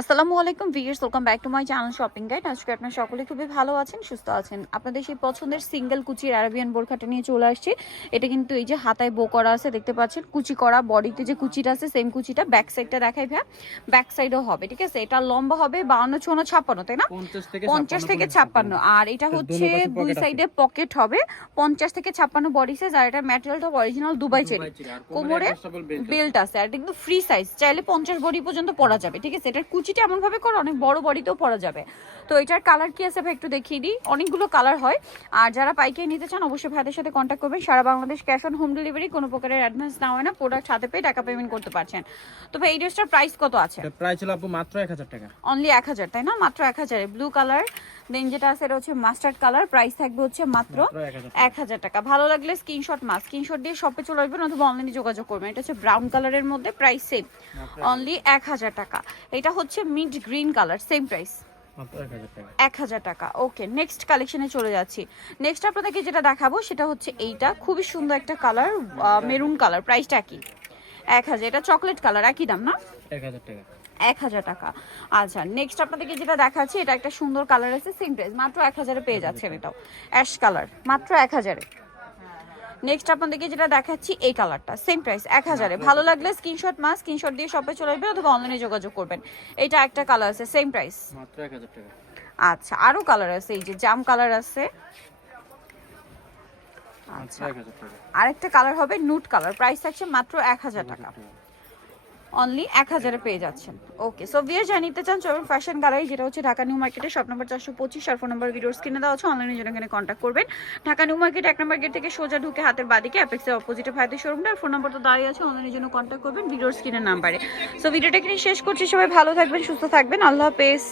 আসসালামু আলাইকুম viewers, welcome back to my channel shopping guide. আজকে আপনারা সকলে খুবই ভালো আছেন, সুস্থ আছেন। আপনাদের সেই পছন্দের সিঙ্গেল কুচির আরাবিয়ান বোরখাটা নিয়ে চলে আসছি। এটা কিন্তু এই যে হাতায় বো করা আছে, দেখতে পাচ্ছেন কুচি করা, বডিতে যে কুচিটা আছে সেম কুচিটা। ব্যাক সাইডটা দেখাই ভাই, ব্যাক সাইডও হবে, ঠিক আছে। এটা লম্বা হবে 52, 56, তাই না? 50 থেকে 56। আর এটা হচ্ছে দুই সাইডে পকেট হবে 50 থেকে 56 বডি সাইজ। আর এটা ম্যাটেরিয়ালটা অরিজিনাল দুবাই চেরি, কোমরে বেল্ট আছে। আর কিন্তু ফ্রি সাইজ, চাইলে 50 বডি পর্যন্ত পরা যাবে, ঠিক আছে। এটার কুচিটা এমন ভাবে করো অনেক বড় বডিতেও পরা যাবে। তো এটার কালার কি আছে ভাই একটু দেখিয়ে দিই। অনেকগুলো কালার হয়। আর যারা পাইকারি নিতে চান অবশ্যই ভাইদের সাথে কন্ট্যাক্ট করবেন। সারা Bangladesh cash on home delivery, কোনো প্রকারের অ্যাডভান্স না হয় না। প্রোডাক্ট হাতে পেয়ে টাকা পেমেন্ট করতে পারছেন। তো ভাই এই ড্রেসটার প্রাইস কত আছে? প্রাইস ছিল আপু মাত্র 1000 টাকা। অনলি 1000, তাই না? মাত্র 1000। ব্লু কালার, দেন যেটা আছে এটা হচ্ছে মাস্টার্ড কালার। প্রাইস থাকবে হচ্ছে মাত্র 1000 টাকা। ভালো লাগলে স্ক্রিনশট দিয়ে শপে চলে আসবেন অথবা অনলাইনে যোগাযোগ করবেন। এটা হচ্ছে ব্রাউন কালারের মধ্যে, প্রাইস সেম, অনলি 1000 টাকা। এটা হচ্ছে mid green colour, same price 1000 টাকা। ওকে, নেক্সট কালেকশনে চলে যাচ্ছি। নেক্সট আপনাদেরকে যেটা দেখাবো সেটা হচ্ছে এইটা, খুবই সুন্দর একটা কালার, মেরুন কালার। প্রাইসটা কি? 1000। এটা চকলেট কালার, একই দাম না? 1000 টাকা। 1000 টাকা। আচ্ছা, নেক্সট আপনাদেরকে যেটা দেখাচ্ছি এটা একটা সুন্দর কালার আছে, সেম প্রাইস, মাত্র 1000 এ পেয়ে যাচ্ছেন। এটাও অ্যাশ কালার, মাত্র 1000 এ। নেক্সট আপনাদেরকে যেটা দেখাচ্ছি এই কালারটা, সেম প্রাইস 1000 এ। ভালো লাগলে স্ক্রিনশট দিয়ে শপে চলে আসবেন অথবা অনলাইনে যোগাযোগ করবেন। এটা একটা কালার আছে, সেম প্রাইস মাত্র 1000 টাকা। আচ্ছা, আরো কালার আছে, এই যে জাম কালার আছে। আচ্ছা, 1000 টাকা। আরেকটা কালার হবে নুট কালার, প্রাইস থাকছে মাত্র 1000 টাকা। অনলি 1000 এ পেয়ে যাচ্ছেন। ওকে, সো ভিউয়ার যা নিতে চান চলুন ফ্যাশন গ্যালারি, যেটা হচ্ছে ঢাকা নিউ মার্কেটে শপ নম্বর 425। আর ফোন নম্বর ভিডিওর স্ক্রিনে দেওয়া আছে, অনলাইনে জন্য এখানে কন্ট্যাক্ট করবেন। ঢাকা নিউ মার্কেট 1 নম্বর গেট থেকে সোজা ঢুকে হাতের বাদিকে অ্যাপেক্সের অপোজিটে ভাইদের শোরুমটা। আর ফোন নম্বর তো দাঁড়িয়ে আছে, অনলাইনের জন্য কন্ট্যাক্ট করবেন ভিডিওর স্ক্রিনের নাম্বারে। সো ভিডিওটা এখানে শেষ করছি। সবাই ভালো থাকবেন, সুস্থ থাকবেন, আল্লাহ হাফেজ।